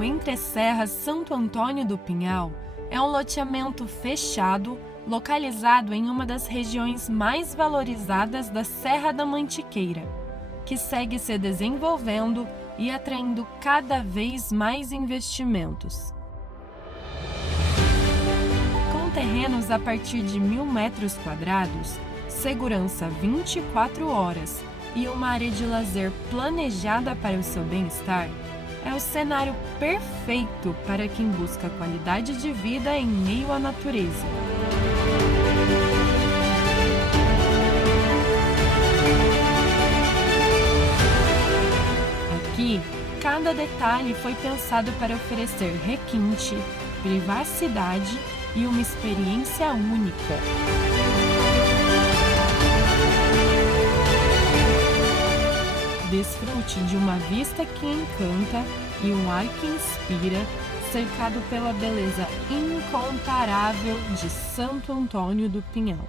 no Entre Serras Santo Antônio do Pinhal é um loteamento fechado, localizado em uma das regiões mais valorizadas da Serra da Mantiqueira, que segue se desenvolvendo e atraindo cada vez mais investimentos. Com terrenos a partir de 1.000 metros quadrados, segurança 24 horas e uma área de lazer planejada para o seu bem-estar, é o cenário perfeito para quem busca qualidade de vida em meio à natureza. Aqui, cada detalhe foi pensado para oferecer requinte, privacidade e uma experiência única. Desfrute de uma vista que encanta e um ar que inspira, cercado pela beleza incomparável de Santo Antônio do Pinhal.